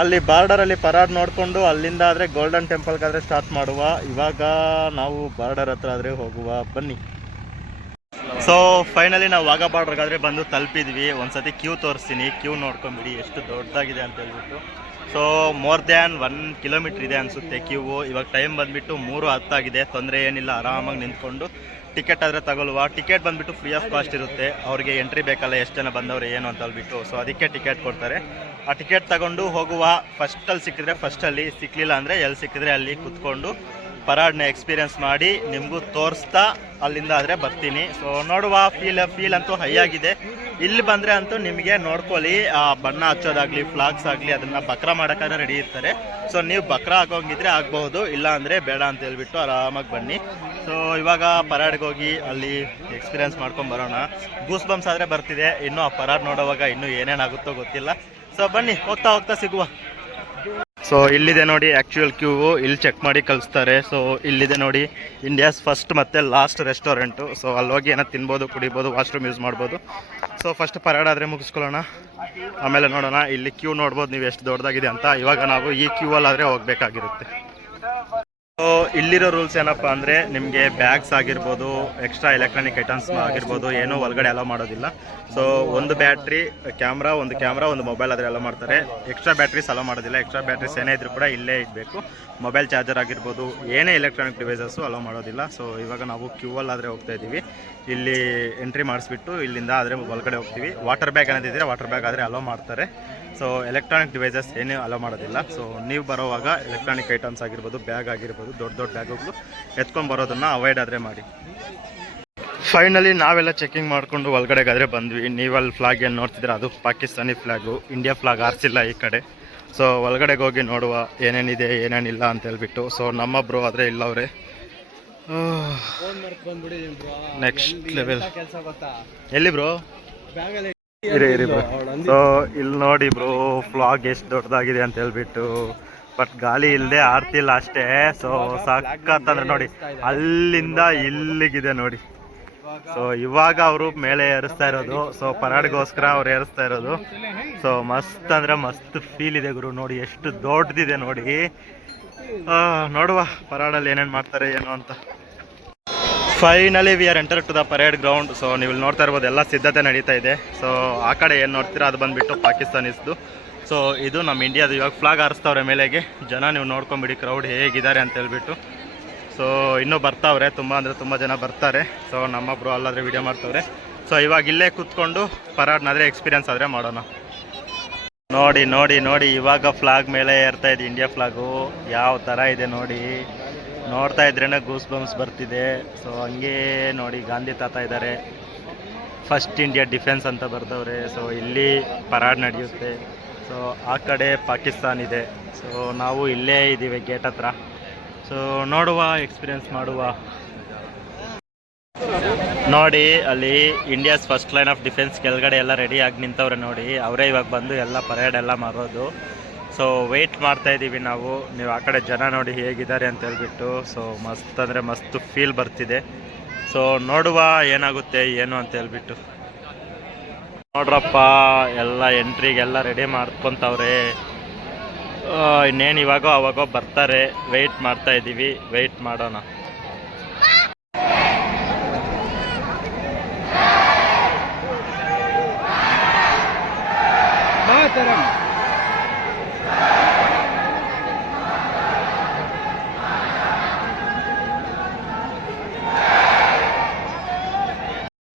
ಅಲ್ಲಿ ಬಾರ್ಡರಲ್ಲಿ ಪರಾಡ್ ನೋಡಿಕೊಂಡು ಅಲ್ಲಿಂದ ಆದರೆ ಗೋಲ್ಡನ್ ಟೆಂಪಲ್ಗಾದರೆ ಸ್ಟಾರ್ಟ್ ಮಾಡುವ. ಇವಾಗ ನಾವು ಬಾರ್ಡರ್ ಹತ್ರ ಆದರೆ ಹೋಗುವ, ಬನ್ನಿ. ಸೊ ಫೈನಲಿ ನಾವು ವಾಘಾ ಬಾರ್ಡರ್ಗಾದರೆ ಬಂದು ತಲುಪಿದ್ವಿ. ಒಂದ್ಸತಿ ಕ್ಯೂ ತೋರಿಸ್ತೀನಿ, ಕ್ಯೂ ನೋಡ್ಕೊಂಬಿಡಿ ಎಷ್ಟು ದೊಡ್ಡದಾಗಿದೆ ಅಂತ ಹೇಳ್ಬಿಟ್ಟು. ಸೊ ಮೋರ್ ದ್ಯಾನ್ 1 ಕಿಲೋಮೀಟ್ರ್ ಇದೆ ಅನಿಸುತ್ತೆ ಕ್ಯೂ. ಇವಾಗ ಟೈಮ್ ಬಂದುಬಿಟ್ಟು 3:10 ಆಗಿದೆ. ತೊಂದರೆ ಏನಿಲ್ಲ, ಆರಾಮಾಗಿ ನಿಂತ್ಕೊಂಡು ಟಿಕೆಟ್ ಆದರೆ ತಗೊಳ್ಳುವ. ಟಿಕೆಟ್ ಬಂದುಬಿಟ್ಟು ಫ್ರೀ ಆಫ್ ಕಾಸ್ಟ್ ಇರುತ್ತೆ. ಅವ್ರಿಗೆ ಎಂಟ್ರಿ ಬೇಕಲ್ಲ, ಎಷ್ಟು ಜನ ಬಂದವ್ರು ಏನು ಅಂತ ಹೇಳ್ಬಿಟ್ಟು. ಸೊ ಅದಕ್ಕೆ ಟಿಕೆಟ್ ಕೊಡ್ತಾರೆ. ಆ ಟಿಕೆಟ್ ತಗೊಂಡು ಹೋಗುವ. ಫಸ್ಟಲ್ಲಿ ಸಿಕ್ಕಿದ್ರೆ ಫಸ್ಟಲ್ಲಿ, ಸಿಕ್ಕಲಿಲ್ಲ ಅಂದರೆ ಎಲ್ಲಿ ಸಿಕ್ಕಿದ್ರೆ ಅಲ್ಲಿ ಕುತ್ಕೊಂಡು ಪರಾಡ್ನ ಎಕ್ಸ್ಪೀರಿಯೆನ್ಸ್ ಮಾಡಿ ನಿಮಗೂ ತೋರಿಸ್ತಾ ಅಲ್ಲಿಂದ ಆದರೆ ಬರ್ತೀನಿ. ಸೊ ನೋಡುವ. ಫೀಲ್ ಅಂತೂ ಹೈ ಆಗಿದೆ. ಇಲ್ಲಿ ಬಂದರೆ ಅಂತೂ ನಿಮಗೆ ನೋಡ್ಕೊಳ್ಳಿ, ಬಣ್ಣ ಹಚ್ಚೋದಾಗಲಿ ಫ್ಲಾಗ್ಸ್ ಆಗಲಿ ಅದನ್ನು ಬಕ್ರಾ ಮಾಡೋಕ್ಕಾದ್ರೆ ರೆಡಿ ಇರ್ತಾರೆ. ಸೊ ನೀವು ಬಕ್ರಾ ಆಗೋಂಗಿದ್ರೆ ಆಗಬಹುದು, ಇಲ್ಲ ಅಂದರೆ ಬೇಡ ಅಂತ ಹೇಳ್ಬಿಟ್ಟು ಆರಾಮಾಗಿ ಬನ್ನಿ. ಸೊ ಇವಾಗ ಪರಾಡ್ಗೆ ಹೋಗಿ ಅಲ್ಲಿ ಎಕ್ಸ್ಪೀರಿಯೆನ್ಸ್ ಮಾಡ್ಕೊಂಡು ಬರೋಣ. ಗೂಸ್ ಬಂಪ್ಸ್ ಆದರೆ ಬರ್ತಿದೆ. ಇನ್ನೂ ಆ ಪರಾಡ್ ನೋಡೋವಾಗ ಇನ್ನೂ ಏನೇನಾಗುತ್ತೋ ಗೊತ್ತಿಲ್ಲ. ಸೊ ಬನ್ನಿ, ಹೋಗ್ತಾ ಹೋಗ್ತಾ ಸಿಗುವ. ಸೊ ಇಲ್ಲಿದೆ ನೋಡಿ ಆ್ಯಕ್ಚುಯಲ್ ಕ್ಯೂ. ಇಲ್ಲಿ ಚೆಕ್ ಮಾಡಿ ಕಳಿಸ್ತಾರೆ. ಸೊ ಇಲ್ಲಿದೆ ನೋಡಿ ಇಂಡಿಯಾಸ್ ಫಸ್ಟ್ ಮತ್ತು ಲಾಸ್ಟ್ ರೆಸ್ಟೋರೆಂಟು. ಸೊ ಅಲ್ಲಿ ಹೋಗಿ ಏನೋ ತಿನ್ಬೋದು, ಕುಡಿಬೋದು, ವಾಶ್ರೂಮ್ ಯೂಸ್ ಮಾಡ್ಬೋದು. ಸೊ ಫಸ್ಟ್ ಪರಾಡ್ ಆದರೆ ಮುಗಿಸ್ಕೊಳ್ಳೋಣ, ಆಮೇಲೆ ನೋಡೋಣ. ಇಲ್ಲಿ ಕ್ಯೂ ನೋಡ್ಬೋದು ನೀವು ಎಷ್ಟು ದೊಡ್ಡದಾಗಿದೆ ಅಂತ. ಇವಾಗ ನಾವು ಈ ಕ್ಯೂ ಅಲ್ಲಾದರೆ ಹೋಗಬೇಕಾಗಿರುತ್ತೆ. ಸೊ ಇಲ್ಲಿರೋ ರೂಲ್ಸ್ ಏನಪ್ಪ ಅಂದರೆ ನಿಮಗೆ ಬ್ಯಾಗ್ಸ್ ಆಗಿರ್ಬೋದು, ಎಕ್ಸ್ಟ್ರಾ ಎಲೆಕ್ಟ್ರಾನಿಕ್ ಐಟಮ್ಸ್ ಆಗಿರ್ಬೋದು, ಏನೂ ಒಳಗಡೆ ಅಲೋ ಮಾಡೋದಿಲ್ಲ. ಸೊ ಒಂದು ಬ್ಯಾಟ್ರಿ ಕ್ಯಾಮ್ರಾ, ಒಂದು ಮೊಬೈಲ್ ಆದರೆ ಅಲೋ ಮಾಡ್ತಾರೆ. ಎಕ್ಸ್ಟ್ರಾ ಬ್ಯಾಟ್ರೀಸ್ ಅಲೋ ಮಾಡೋದಿಲ್ಲ. ಎಕ್ಸ್ಟ್ರಾ ಬ್ಯಾಟ್ರೀಸ್ ಏನೇ ಇದ್ರೂ ಕೂಡ ಇಲ್ಲೇ ಇಡಬೇಕು. ಮೊಬೈಲ್ ಚಾರ್ಜರ್ ಆಗಿರ್ಬೋದು, ಏನೇ ಎಲೆಕ್ಟ್ರಾನಿಕ್ ಡಿವೈಸಸ್ಸು ಅಲೋ ಮಾಡೋದಿಲ್ಲ. ಸೊ ಇವಾಗ ನಾವು ಕ್ಯೂ ಅಲ್ಲಾದರೆ ಹೋಗ್ತಾ ಇದ್ದೀವಿ. ಇಲ್ಲಿ ಎಂಟ್ರಿ ಮಾಡಿಸ್ಬಿಟ್ಟು ಇಲ್ಲಿಂದ ಆದರೆ ಒಳಗಡೆ ಹೋಗ್ತೀವಿ. ವಾಟರ್ ಬ್ಯಾಗ್ ಅನ್ನೋದಿದ್ರೆ ವಾಟರ್ ಬ್ಯಾಗ್ ಆದರೆ ಅಲೋ ಮಾಡ್ತಾರೆ. ಸೊ ಎಲೆಕ್ಟ್ರಾನಿಕ್ ಡಿವೈಸಸ್ ಏನೂ ಅಲೋ ಮಾಡೋದಿಲ್ಲ. ಸೊ ನೀವು ಬರೋವಾಗ ಎಲೆಕ್ಟ್ರಾನಿಕ್ ಐಟಮ್ಸ್ ಆಗಿರ್ಬೋದು, ಬ್ಯಾಗ್ ಆಗಿರ್ಬೋದು, ದೊಡ್ಡ ಬ್ಯಾಗುಗಳು ಎತ್ಕೊಂಡು ಬರೋದನ್ನು ಅವಾಯ್ಡ್ ಆದರೆ ಮಾಡಿ. ಫೈನಲಿ ನಾವೆಲ್ಲ ಚೆಕಿಂಗ್ ಮಾಡಿಕೊಂಡು ಒಳಗಡೆಗಾದರೆ ಬಂದ್ವಿ. ನೀವಲ್ಲಿ ಫ್ಲಾಗ್ ಏನು ನೋಡ್ತಿದ್ರೆ ಅದು ಪಾಕಿಸ್ತಾನಿ ಫ್ಲಾಗು. ಇಂಡಿಯಾ ಫ್ಲಾಗ್ ಆರಿಸಿಲ್ಲ ಈ ಕಡೆ. ಸೊ ಒಳಗಡೆಗೆ ಹೋಗಿ ನೋಡುವ ಏನೇನಿದೆ ಏನೇನಿಲ್ಲ ಅಂತ ಹೇಳ್ಬಿಟ್ಟು. ಸೊ ನಮ್ಮೊಬ್ಬರು ಆದರೆ ಇಲ್ಲವ್ರೆ. ನೆಕ್ಸ್ಟ್ ಲೆವೆಲ್ ಎಲ್ಲಿ ಬ್ರೋ? ಇರಿ ಬ್ರೋ. ಸೊ ಇಲ್ಲಿ ನೋಡಿ ಬ್ರೋ, ಫ್ಲಾಗ್ ಎಷ್ಟು ದೊಡ್ಡದಾಗಿದೆ ಅಂತ ಹೇಳ್ಬಿಟ್ಟು. ಬಟ್ ಗಾಳಿ ಇಲ್ಲದೆ ಆಡ್ತಿಲ್ಲ ಅಷ್ಟೇ. ಸೊ ಸಕ್ಕತ್ತಂದ್ರೆ ನೋಡಿ, ಅಲ್ಲಿಂದ ಇಲ್ಲಿಗಿದೆ ನೋಡಿ. ಸೊ ಇವಾಗ ಅವರು ಮೇಲೆ ಏರಿಸ್ತಾ ಇರೋದು. ಸೊ ಪರಾಡ್ಗೋಸ್ಕರ ಅವ್ರು ಏರಿಸ್ತಾ ಇರೋದು. ಸೊ ಮಸ್ತ್ ಅಂದರೆ ಮಸ್ತ್ ಫೀಲ್ ಇದೆ ಗುರು. ನೋಡಿ ಎಷ್ಟು ದೊಡ್ಡದಿದೆ ನೋಡಿ. ನೋಡುವ ಪರಾಡಲ್ಲಿ ಏನೇನು ಮಾಡ್ತಾರೆ ಏನು ಅಂತ. Finally we are enter to the parade ground. So ನೀವು ಇಲ್ಲಿ ನೋಡ್ತಾ ಇರ್ಬೋದು, ಎಲ್ಲ ಸಿದ್ಧತೆ ನಡೀತಾ ಇದೆ. ಸೊ ಆ ಕಡೆ ಏನು ನೋಡ್ತೀರಾ ಅದು ಬಂದುಬಿಟ್ಟು ಪಾಕಿಸ್ತಾನಿಸ್ದು. ಸೊ ಇದು ನಮ್ಮ ಇಂಡಿಯಾದು. ಇವಾಗ ಫ್ಲಾಗ್ ಹಾರಿಸ್ತವ್ರೆ ಮೇಲೆಗೆ. ಜನ ನೀವು ನೋಡ್ಕೊಂಬಿಡಿ ಕ್ರೌಡ್ ಹೇಗಿದ್ದಾರೆ ಅಂತ ಹೇಳ್ಬಿಟ್ಟು. ಸೊ ಇನ್ನೂ ಬರ್ತಾವ್ರೆ, ತುಂಬ ಅಂದರೆ ತುಂಬ ಜನ ಬರ್ತಾರೆ. ಸೊ ನಮ್ಮೊಬ್ಬರು ಅಲ್ಲಾದರೆ ವಿಡಿಯೋ ಮಾಡ್ತವ್ರೆ. ಸೊ ಇವಾಗ ಇಲ್ಲೇ ಕೂತ್ಕೊಂಡು ಪರಾಡ್ನಾದರೆ ಎಕ್ಸ್ಪೀರಿಯನ್ಸ್ ಆದರೆ ಮಾಡೋಣ. ನೋಡಿ ನೋಡಿ ನೋಡಿ, ಇವಾಗ ಫ್ಲಾಗ್ ಮೇಲೆ ಏರ್ತಾ ಇದೆ ಇಂಡಿಯಾ ಫ್ಲಾಗು. ಯಾವ ಥರ ಇದೆ ನೋಡಿ. ನೋಡ್ತಾ ಇದ್ರೇ ಗೂಸ್ ಬಂಪ್ಸ್ ಬರ್ತಿದೆ. ಸೊ ಹಂಗೆ ನೋಡಿ ಗಾಂಧಿ ತಾತ ಇದ್ದಾರೆ. ಫಸ್ಟ್ ಇಂಡಿಯಾ ಡಿಫೆನ್ಸ್ ಅಂತ ಬರ್ದವ್ರೆ. ಸೊ ಇಲ್ಲಿ ಪರಾಡ್ ನಡೆಯುತ್ತೆ. ಸೊ ಆ ಕಡೆ ಪಾಕಿಸ್ತಾನ್ ಇದೆ. ಸೊ ನಾವು ಇಲ್ಲೇ ಇದ್ದೀವಿ ಗೇಟ್ ಹತ್ರ. ಸೊ ನೋಡುವ, ಎಕ್ಸ್ಪೀರಿಯನ್ಸ್ ಮಾಡುವ. ನೋಡಿ ಅಲ್ಲಿ India's first line of defence ಕೆಳಗಡೆ ಎಲ್ಲ ರೆಡಿ ಆಗಿ ನಿಂತವ್ರೆ ನೋಡಿ. ಅವರೇ ಇವಾಗ ಬಂದು ಎಲ್ಲ ಪರೇಡ್ ಎಲ್ಲ ಮಾಡೋದು. ಸೊ ವೆಯ್ಟ್ ಮಾಡ್ತಾ ಇದ್ದೀವಿ ನಾವು. ನೀವು ಆ ಕಡೆ ಜನ ನೋಡಿ ಹೇಗಿದ್ದಾರೆ ಅಂತ ಹೇಳ್ಬಿಟ್ಟು. ಸೊ ಮಸ್ತ್ ಅಂದರೆ ಮಸ್ತ್ ಫೀಲ್ ಬರ್ತಿದೆ. ಸೊ ನೋಡುವ ಏನಾಗುತ್ತೆ ಏನು ಅಂತ ಹೇಳ್ಬಿಟ್ಟು. ನೋಡ್ರಪ್ಪ, ಎಲ್ಲ ಎಂಟ್ರಿಗೆಲ್ಲ ರೆಡಿ ಮಾಡ್ಕೊತವ್ರೆ. ಇನ್ನೇನು ಇವಾಗೋ ಅವಾಗೋ ಬರ್ತಾರೆ. ವೆಯ್ಟ್ ಮಾಡ್ತಾ ಇದ್ದೀವಿ, ವೆಯ್ಟ್ ಮಾಡೋಣ.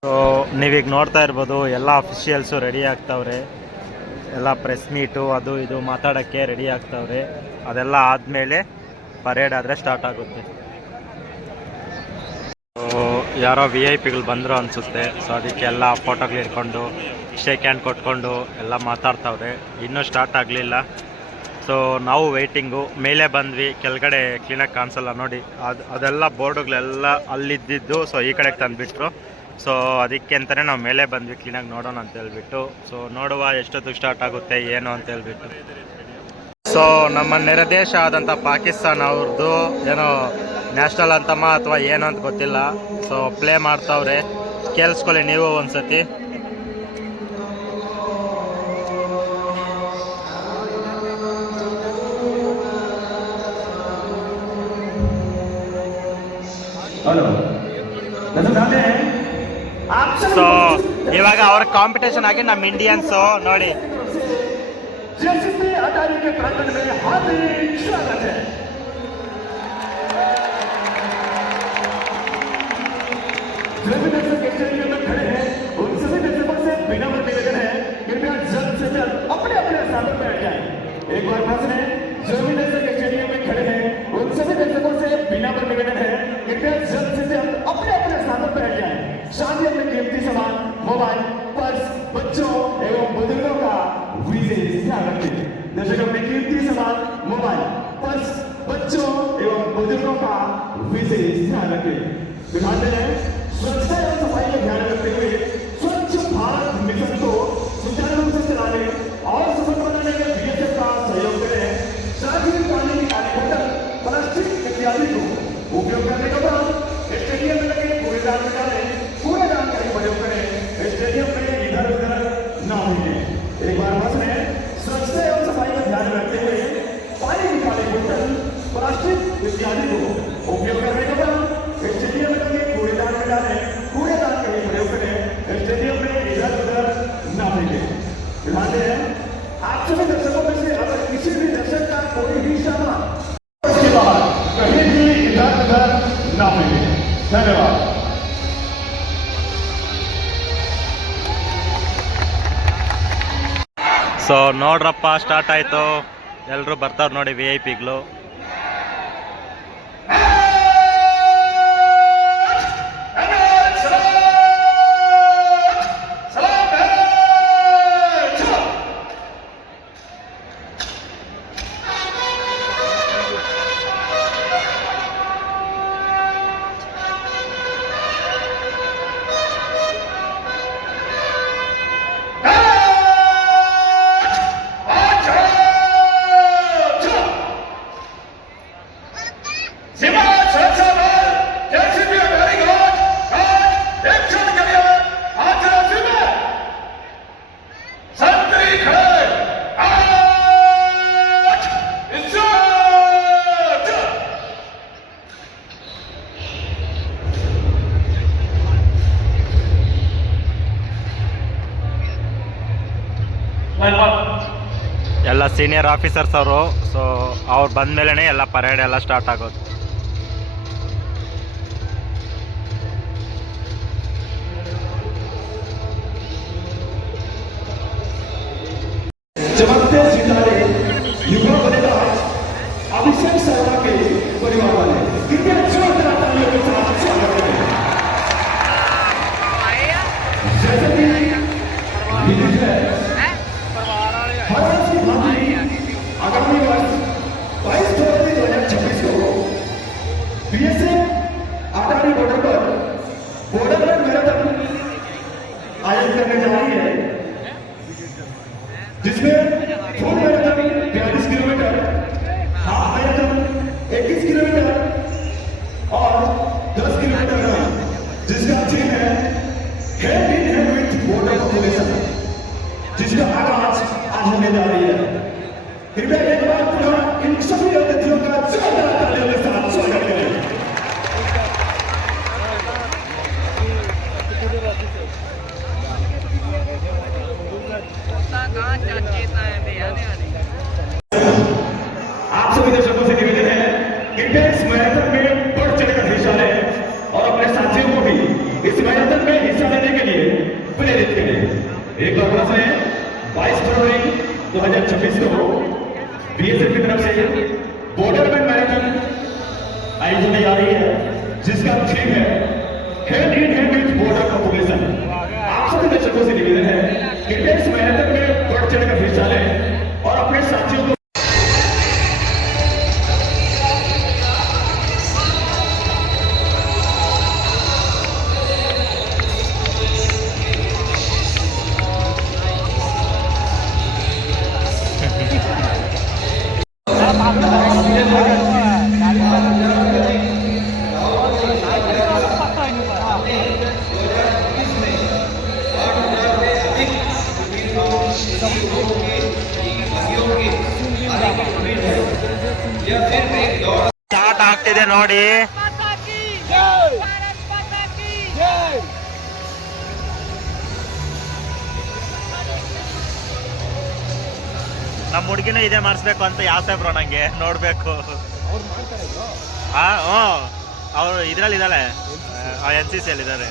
ಸೊ ನೀವೀಗ ನೋಡ್ತಾ ಇರ್ಬೋದು, ಎಲ್ಲ ಅಫಿಷಿಯಲ್ಸು ರೆಡಿ ಆಗ್ತಾವ್ರೆ. ಎಲ್ಲ ಪ್ರೆಸ್ ಮೀಟು ಅದು ಇದು ಮಾತಾಡೋಕ್ಕೆ ರೆಡಿ ಆಗ್ತಾವ್ರೆ. ಅದೆಲ್ಲ ಆದಮೇಲೆ ಪರೇಡ್ ಆದರೆ ಸ್ಟಾರ್ಟ್ ಆಗುತ್ತೆ. ಸೊ ಯಾರೋ VIP ಗಳು ಬಂದರು ಅನಿಸುತ್ತೆ. ಸೊ ಅದಕ್ಕೆಲ್ಲ ಫೋಟೋಗಳು ಇಟ್ಕೊಂಡು ಶೇಕ್ ಹ್ಯಾಂಡ್ ಕೊಟ್ಕೊಂಡು ಎಲ್ಲ ಮಾತಾಡ್ತಾವ್ರೆ. ಇನ್ನೂ ಸ್ಟಾರ್ಟ್ ಆಗಲಿಲ್ಲ. ಸೊ ನಾವು ವೆಯ್ಟಿಂಗು. ಮೇಲೆ ಬಂದ್ವಿ, ಕೆಳಗಡೆ ಕ್ಲೀನಾಗಿ ಕಾಣಿಸಲ್ಲ ನೋಡಿ. ಅದೆಲ್ಲ ಬೋರ್ಡುಗಳೆಲ್ಲ ಅಲ್ಲಿದ್ದಿದ್ದು ಸೊ ಈ ಕಡೆಗೆ ತಂದುಬಿಟ್ರು. ಸೊ ಅದಕ್ಕೆ ಅಂತಲೇ ನಾವು ಮೇಲೆ ಬಂದ್ವಿ ಕ್ಲೀನಾಗಿ ನೋಡೋಣ ಅಂತ ಹೇಳ್ಬಿಟ್ಟು. ಸೊ ನೋಡುವ ಎಷ್ಟೊತ್ತಿಗೆ ಸ್ಟಾರ್ಟ್ ಆಗುತ್ತೆ ಏನು ಅಂತ ಹೇಳ್ಬಿಟ್ಟು. ಸೊ ನಮ್ಮ ನೆರೆ ದೇಶ ಆದಂಥ ಪಾಕಿಸ್ತಾನ ಅವ್ರದ್ದು ಏನೋ ನ್ಯಾಷನಲ್ ಅಂತಮ್ಮ ಅಥವಾ ಏನು ಅಂತ ಗೊತ್ತಿಲ್ಲ. ಸೊ ಪ್ಲೇ ಮಾಡ್ತಾವ್ರೆ, ಕೇಳಿಸ್ಕೊಳ್ಳಿ ನೀವು ಒಂದ್ಸತಿ. ಸೊ ಇವಾಗ ಅವ್ರ ಕಾಂಪಿಟೇಷನ್ ಆಗಿ ನಮ್ಮ ಇಂಡಿಯನ್ಸು ನೋಡಿ अटारी के प्रांगण में हार्दिक स्वागत है। जो भी दर्शक स्टेडियम में खड़े हैं उन सभी दर्शकों से विनम्र निवेदन है कृपया जल्द से जल्द अपने अपने स्थान पर बैठ जाएं। एक बार प्रश्न है, जो भी दर्शक स्टेडियम में खड़े हैं उन सभी दर्शकों से विनम्र निवेदन है कृपया जल्द से जल्द अपने अपने स्थान पर बैठ जाएं। साथ ही अपने कीमती सामान मोबाइल पर्स बच्चों एवं बुजुर्गों का विशेष ध्यान रखें। दर्शक अपने कीमती सामान मोबाइल पर्स बच्चों एवं बुजुर्गों का विशेष ध्यान रखें। दिखाते हैं स्वच्छता एवं सफाई का ध्यान रखते हुए स्वच्छ भारत मिशन को सुचारू रूप से चलाने और सफल बनाने में बीएसएफ का सहयोग करें। साथ ही पानी की खाली बोतल प्लास्टिक इत्यादि को उपयोग करने के बाद स्टेडियम में लगे कूड़ेदान में डालें। कूड़ेदान का ही प्रयोग करें, स्टेडियम में इधर उधर न मिले। एक बार बस में स्वच्छता एवं सफाई का ध्यान रखते हुए पानी की खाली बोतल प्लास्टिक इत्यादि को उपयोग करने के बाद स्टेडियम में लगे कूड़ेदान में डालें। कूड़ेदान का ही प्रयोग करें, स्टेडियम में इधर उधर न मिले। ध्यान दें, आप सभी दर्शकों में से अगर किसी भी दर्शक का कोई भी सामान उसके बाहर कहीं भी इधर उधर न मिले। धन्यवाद। ಸೊ ನೋಡ್ರಪ್ಪ ಸ್ಟಾರ್ಟ್ ಆಯಿತು, ಎಲ್ಲರೂ ಬರ್ತಾರೆ ನೋಡಿ ವಿ ಐ ಪಿಗಳು. ಎಲ್ಲ ಸೀನಿಯರ್ ಆಫೀಸರ್ಸ್ ಅವರು. ಸೊ ಅವ್ರು ಬಂದಮೇಲೆ ಎಲ್ಲ ಪರೇಡ್ ಎಲ್ಲ ಸ್ಟಾರ್ಟ್ ಆಗೋದು. चमकते सितारे युवा बनेगा अभिषेक शर्मा के परिवार वाले कृपया जोरदार तालियों के साथ स्वागत करें। जैसे कि विदित है, हर वर्ष की भांति आगामी वर्ष 22 फरवरी 2026 को बीएसएफ अटारी बॉर्डर पर बॉर्डर मैराथन आयोजित करने जा रही है, जिसमें full marathon 42 kilometre, half marathon 21 kilometre और 10 किलोमीटर रन, जिसका थीम है hand in hand with border population, जिसका आगाज आज होने जा रही है। कृपया एक बार पुनः इन सभी अतिथियों का जोरदार तालियों के साथ स्वागत करें। आप सभी दर्शकों से निवेदन है कृपया इस मैराथन में बढ़ चढ़कर हिस्सा लें और अपने साथियों को भी इस मैराथन में हिस्सा लेने के लिए प्रेरित करें। एक बार प्रश्न है, 22 फरवरी 2026 को बीएसएफ की तरफ से बॉर्डर मैराथन आयोजित होने जा रही है, जिसका थीम है hand in hand with border population. आप सभी दर्शकों से निवेदन है कृपया इस मैराथन में बढ़ चढ़कर हिस्सा लें और अपने साथियों को ಸ್ಟಾರ್ಟ್ ಆಗ್ತಿದೆ ನೋಡಿ. ನಮ್ಮ ಹುಡುಗಿನ ಇದೇ ಮಾಡಿಸ್ಬೇಕು ಅಂತ ಯಾಸೆ ಬ್ರೋ ನಂಗೆ ನೋಡಬೇಕು. ಅವ್ರು ಮಾಡ್ತಾರೆ ಬ್ರೋ. ಹ್ಞೂ ಅವರು ಇದರಲ್ಲಿ ಇದ್ದಾಳೆ, NCC ಅಲ್ಲಿ ಇದ್ದಾರೆ.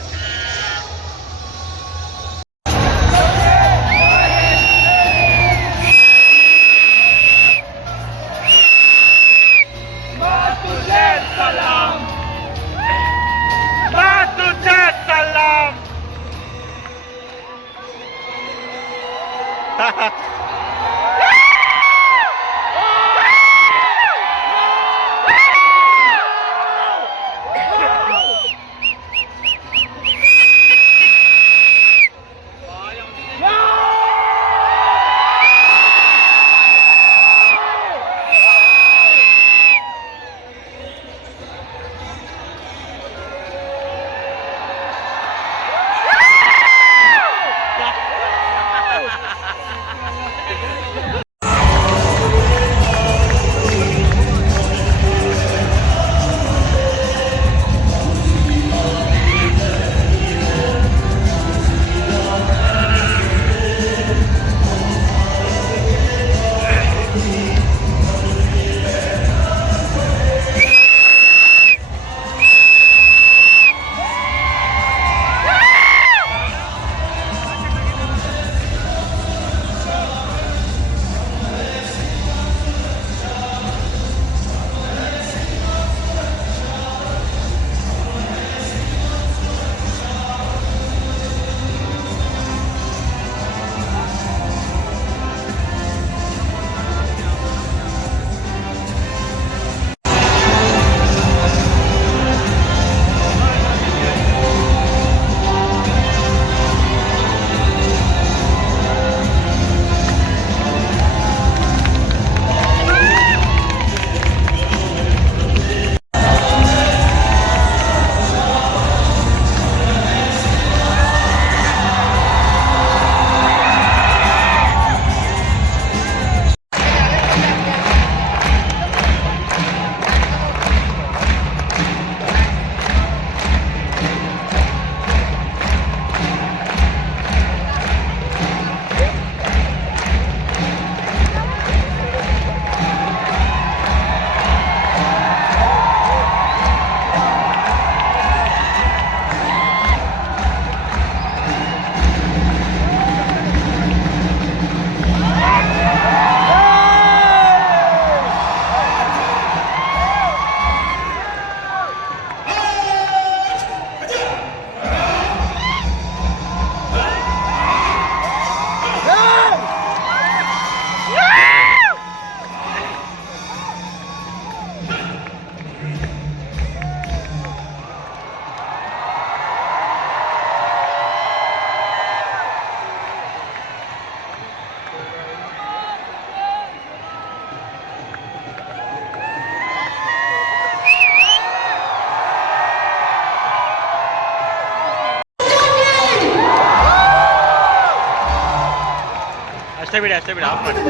ಅಷ್ಟೇ ಬಿಡಿ ಆಫ್ ಮಾಡಿ.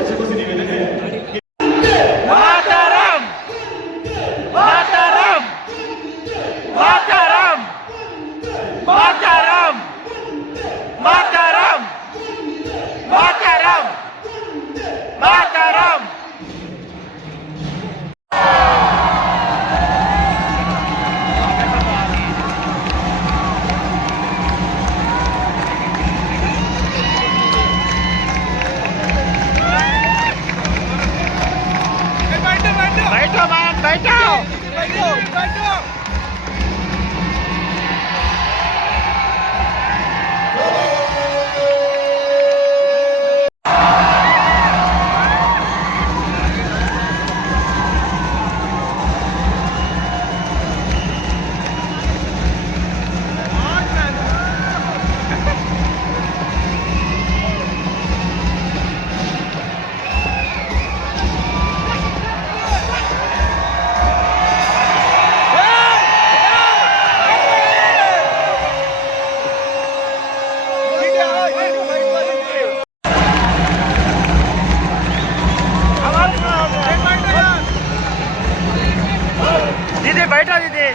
ಮಾತರಂ ಮಾತರಂ ಮಾತರಂ ಮಾತರಂ ಮಾತರಂ ಮಾತರಂ ಮಾತರಂ. बैठो मैम बैठो बैठो बैठो. दीदी बैठो दीदी.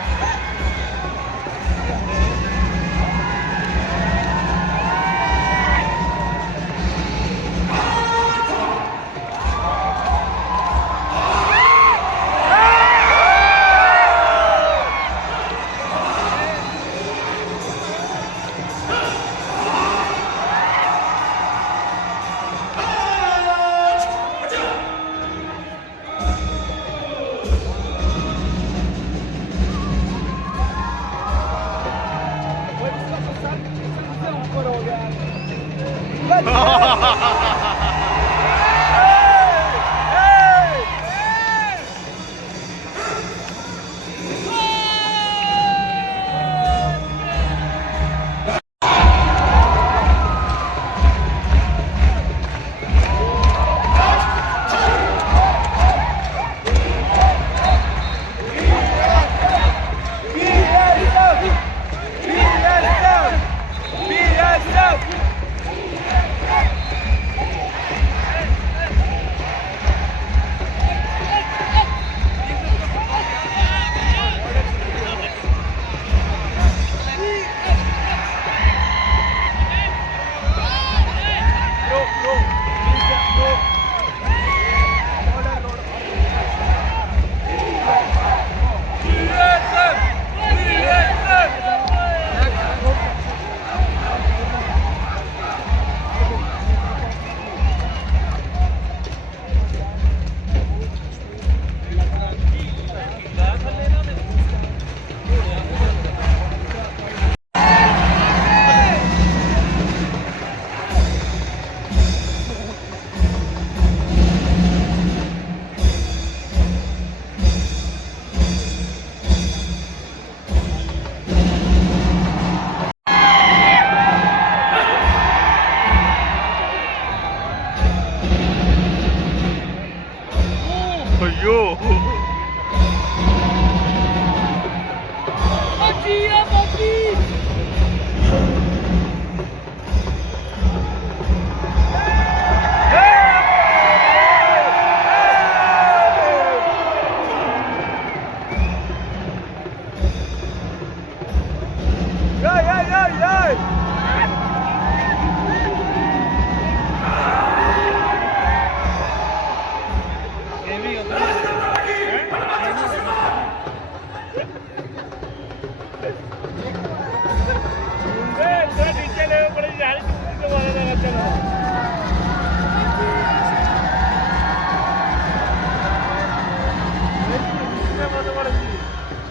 ಅಯ್ಯೋ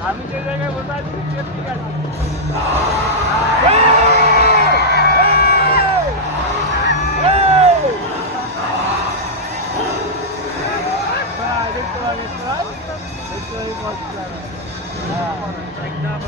আমি যে জায়গায় বসে আছি ঠিক আছে একদম